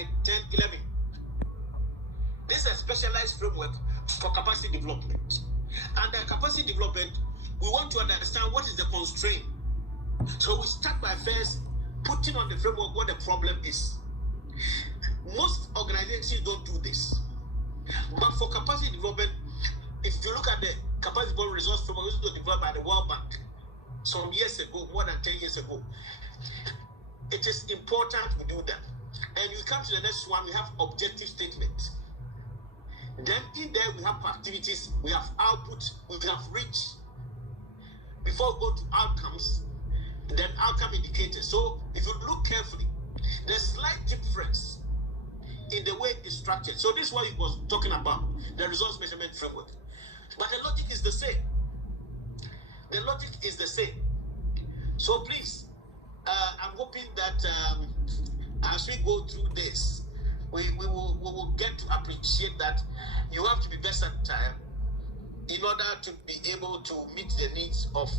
9, 10, 11. This is a specialized framework for capacity development. And the capacity development, we want to understand what is the constraint. So we start by first putting on the framework what the problem is. Most organizations don't do this. But for capacity development, if you look at the capacity development resource framework, it was developed by the World Bank some years ago, more than 10 years ago. It is important we do that. And we come to the next one, we have objective statement. Then in there we have activities, we have output, we have reach. Before we go to outcomes, then outcome indicators. So if you look carefully, there's slight difference in the way it's structured. So this is what he was talking about, the results measurement framework. But the logic is the same. The logic is the same. So please, I'm hoping that as we go through this, we will get to appreciate that you have to be versatile in order to be able to meet the needs of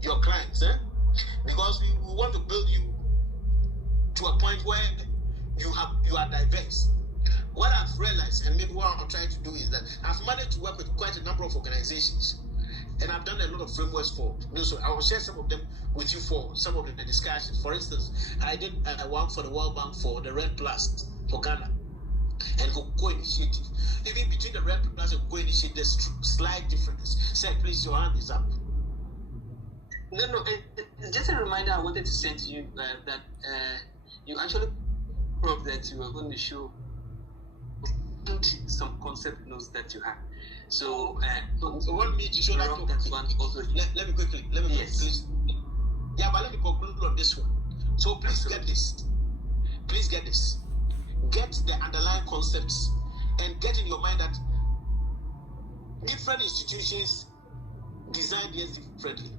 your clients. Because we want to build you to a point where you are diverse. What I've realized, and maybe what I'm trying to do, is that I've managed to work with quite a number of organizations, and I've done a lot of frameworks for those. So I will share some of them with you for some of the discussions. For instance, I did one for the World Bank for the Red Plus for Ghana and Cocoa Initiative. Even between the Red Plus and Cocoa Initiative, there's slight difference. Say, please, your hand is up. No, just a reminder I wanted to say to you that you actually proved that you were going to show some concept notes that you have. So, want me to show that one also. Let me quickly. Please. Yeah, but let me conclude on this one. So please get this. Please get this. Get the underlying concepts and get in your mind that different institutions design theirs differently.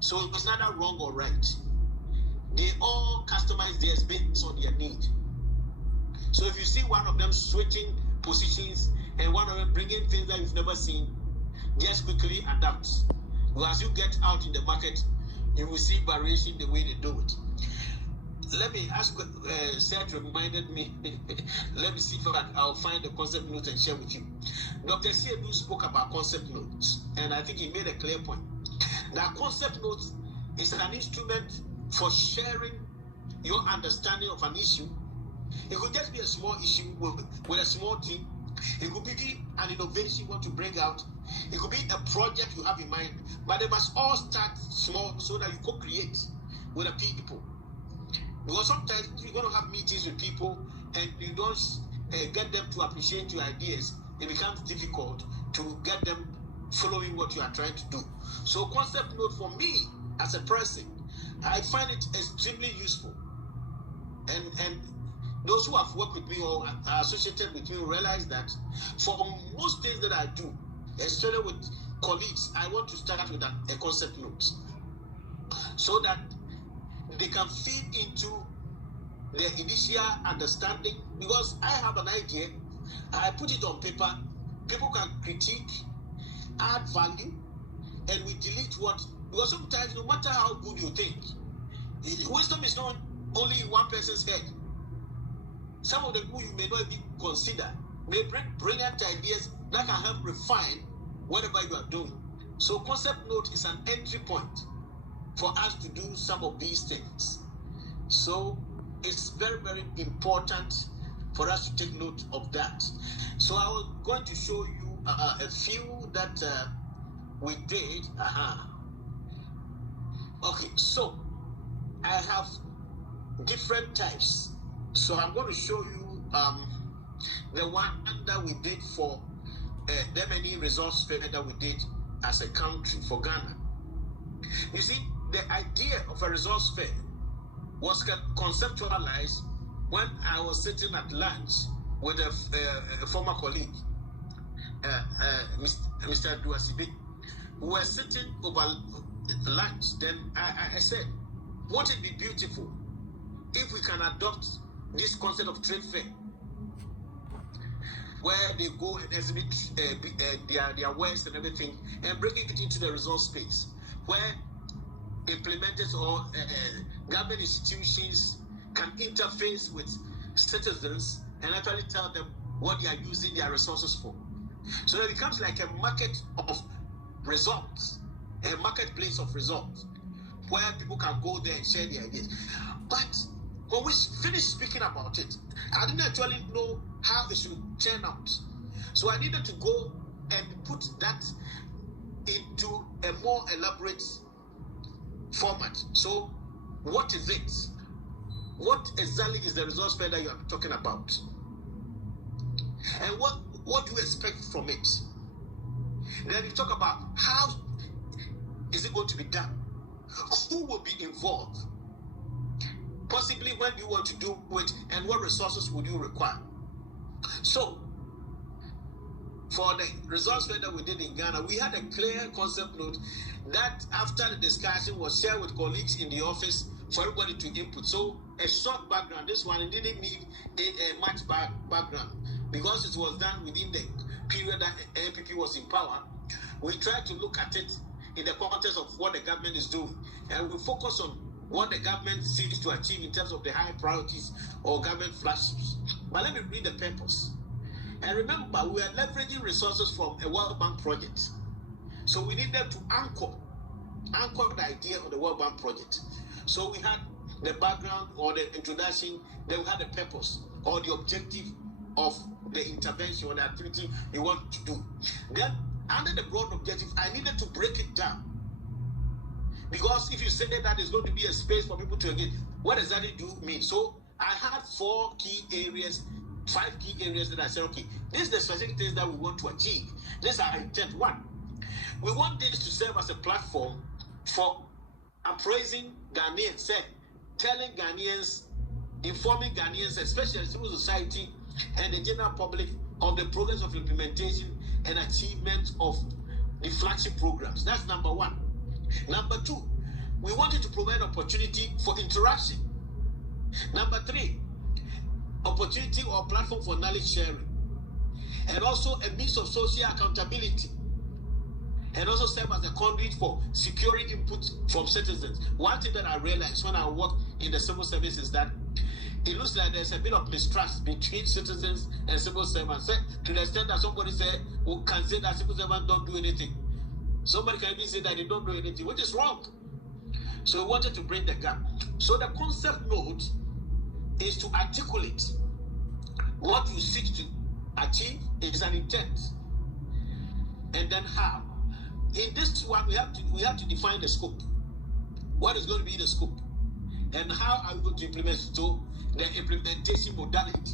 So it's neither wrong or right. They all customize theirs based on their need. So if you see one of them switching positions and one of them bringing things that you've never seen, just quickly adapt. As you get out in the market, you will see variation the way they do it. Let me ask, Seth reminded me, let me see if I'll find the concept notes and share with you. Dr. Siedu spoke about concept notes, and I think he made a clear point. That concept notes is an instrument for sharing your understanding of an issue. It could just be a small issue with a small team. It could be an innovation you want to bring out. It could be a project you have in mind, but they must all start small so that you co-create with the people. Because sometimes you're going to have meetings with people and you don't get them to appreciate your ideas. It becomes difficult to get them following what you are trying to do. So concept note for me as a person, I find it extremely useful. And those who have worked with me or are associated with me realize that for most things that I do, especially with colleagues, I want to start with a concept note so that they can feed into their initial understanding. Because I have an idea, I put it on paper, people can critique, add value, and we delete what. Because sometimes, no matter how good you think, wisdom is not only in one person's head. Some of them who you may not even consider may bring brilliant ideas that can help refine whatever you are doing. So concept note is an entry point for us to do some of these things. So it's very, very important for us to take note of that. So I was going to show you a few that we did. Okay, so I have different types. So I'm going to show you the one that we did for the many resource fair that we did as a country for Ghana. You see, the idea of a resource fair was conceptualized when I was sitting at lunch with a former colleague, Mr. Duasibi. We were sitting over lunch. Then I said, won't it be beautiful if we can adopt this concept of trade fair, where they go and exhibit their wares and everything, and bring it into the resource space, where implementers or government institutions can interface with citizens and actually tell them what they are using their resources for. So it becomes like a market of results, a marketplace of results, where people can go there and share their ideas. But when we finished speaking about it, I didn't actually know how it should turn out. So I needed to go and put that into a more elaborate format. So what is it? What exactly is the resource fair that you are talking about? And what do you expect from it? Then you talk about how is it going to be done? Who will be involved? Possibly when do you want to do it, and what resources would you require? So, for the resource fair that we did in Ghana, we had a clear concept note that after the discussion was shared with colleagues in the office for everybody to input. So, a short background. This one, it didn't need a much background because it was done within the period that NPP was in power. We tried to look at it in the context of what the government is doing, and we focus on what the government seeks to achieve in terms of the high priorities or government flagships. But let me read the purpose. And remember, we are leveraging resources from a World Bank project. So we needed to anchor the idea of the World Bank project. So we had the background or the introduction, then we had the purpose or the objective of the intervention or the activity we want to do. Then, under the broad objective, I needed to break it down. Because if you say that there's going to be a space for people to engage, what does that mean? So I had 5 key areas that I said, okay, this is the specific things that we want to achieve. This is our intent. 1, we want this to serve as a platform for appraising Ghanaians, telling Ghanaians, informing Ghanaians, especially civil society and the general public, of the progress of implementation and achievement of the flagship programs. That's number 1. Number 2, we wanted to provide opportunity for interaction. Number 3, opportunity or platform for knowledge sharing. And also a means of social accountability. And also serve as a conduit for securing input from citizens. One thing that I realized when I work in the civil service is that it looks like there's a bit of mistrust between citizens and civil servants. To the extent that somebody can say that civil servants don't do anything. Somebody can even say that they don't do anything, which is wrong. So we wanted to bring the gap. So the concept note is to articulate what you seek to achieve is an intent, and then how. In this one, we have to define the scope. What is going to be the scope, and how are we going to implement it? So the implementation modality.